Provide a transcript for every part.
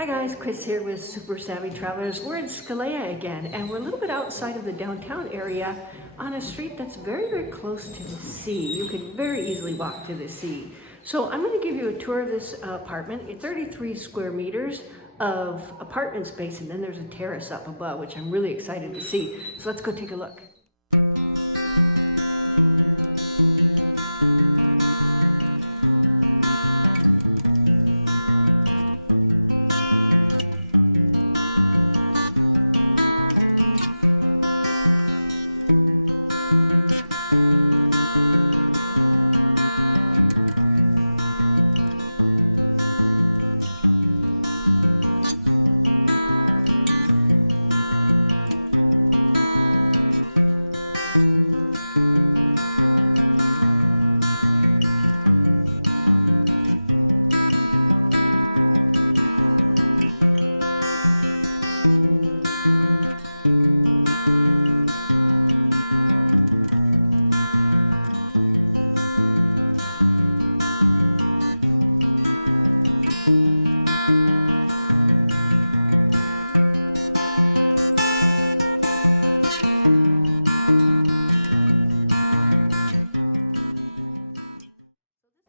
Hi guys, Chris here with Super Savvy Travelers. We're in Scalea again, and we're a little bit outside of the downtown area on a street that's very, very close to the sea. You could very easily walk to the sea. So I'm going to give you a tour of this apartment. It's 33 square meters of apartment space, and then there's a terrace up above, which I'm really excited to see. So let's go take a look.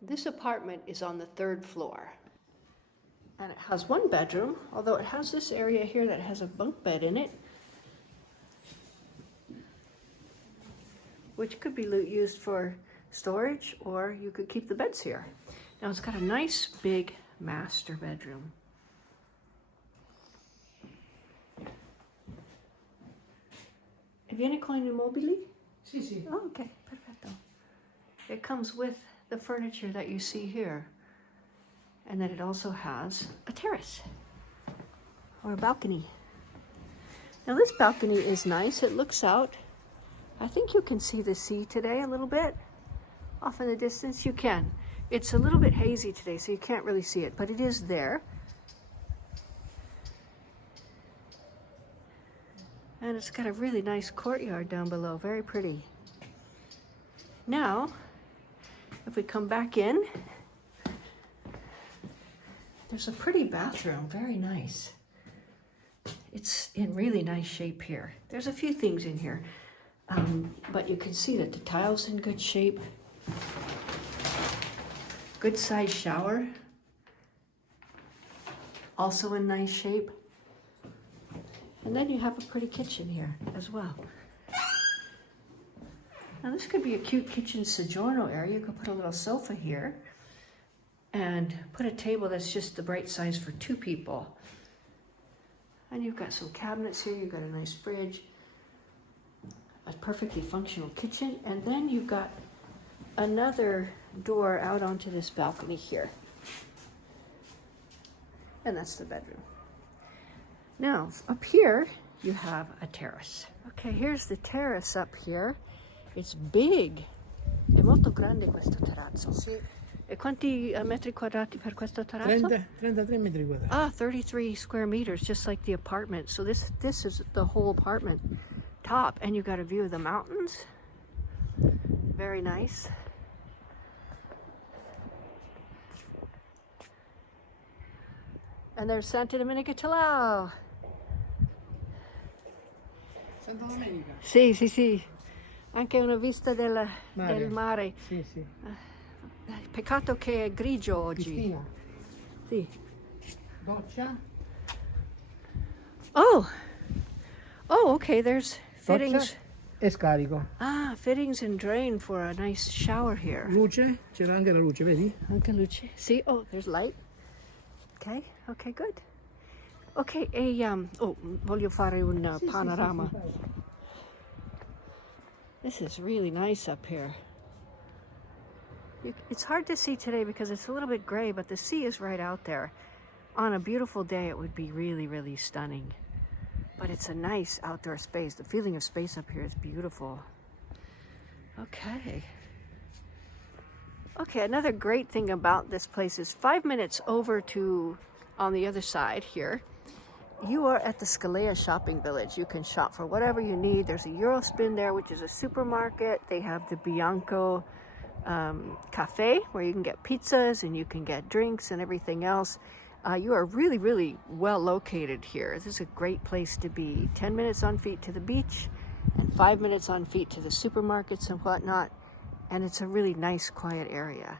This apartment is on the 3rd floor, and it has one bedroom, although it has this area here that has a bunk bed in it, which could be used for storage, or you could keep the beds here. Now it's got a nice big master bedroom. E viene con i mobili? Sì, sì. Oh, okay, perfetto. It comes with the furniture that you see here, and then it also has a terrace or a balcony. Now this balcony is nice. It looks out. I think you can see the sea today a little bit off in the distance. You can. It's a little bit hazy today, so you can't really see it, but it is there. And it's got a really nice courtyard down below, very pretty. Now, if we come back in, there's a pretty bathroom, very nice. It's in really nice shape here. There's a few things in here, but you can see that the tile's in good shape. Good size shower, also in nice shape. And then you have a pretty kitchen here as well. Now this could be a cute kitchen soggiorno area. You could put a little sofa here and put a table that's just the right size for 2 people. And you've got some cabinets here. You've got a nice fridge, a perfectly functional kitchen, and then you've got another door out onto this balcony here. And that's the bedroom. Now, up here, you have a terrace. Okay, here's the terrace up here. It's big. È molto grande questo terrazzo. Sì. E quanti metri quadrati per questo terrazzo? 33 metri quadrati. Ah, 33 square meters, just like the apartment. So this is the whole apartment top, and you've got a view of the mountains. Very nice. And there's Santa Domenica Talao. Santa Domenica. Sì, sì, sì. Anche una vista del mare. Sì, sì. Peccato che è grigio oggi. Cristina. Sì. Doccia. Oh, okay, there's fittings. Doccia e scarico. Ah, fittings and drain for a nice shower here. Luce, c'era anche la luce, vedi? Anche luce. See, oh, there's light. Okay, good. Okay, voglio fare un panorama. Sì. This is really nice up here. It's hard to see today because it's a little bit gray, but the sea is right out there. On a beautiful day, it would be really, really stunning. But it's a nice outdoor space. The feeling of space up here is beautiful. Okay, another great thing about this place is 5 minutes over to, on the other side here, you are at the Scalea shopping village. You can shop for whatever you need. There's a Eurospin there, which is a supermarket. They have the Bianco cafe where you can get pizzas and you can get drinks and everything else. You are really, really well located here. This is a great place to be. 10 minutes on feet to the beach and 5 minutes on feet to the supermarkets and whatnot. And it's a really nice, quiet area.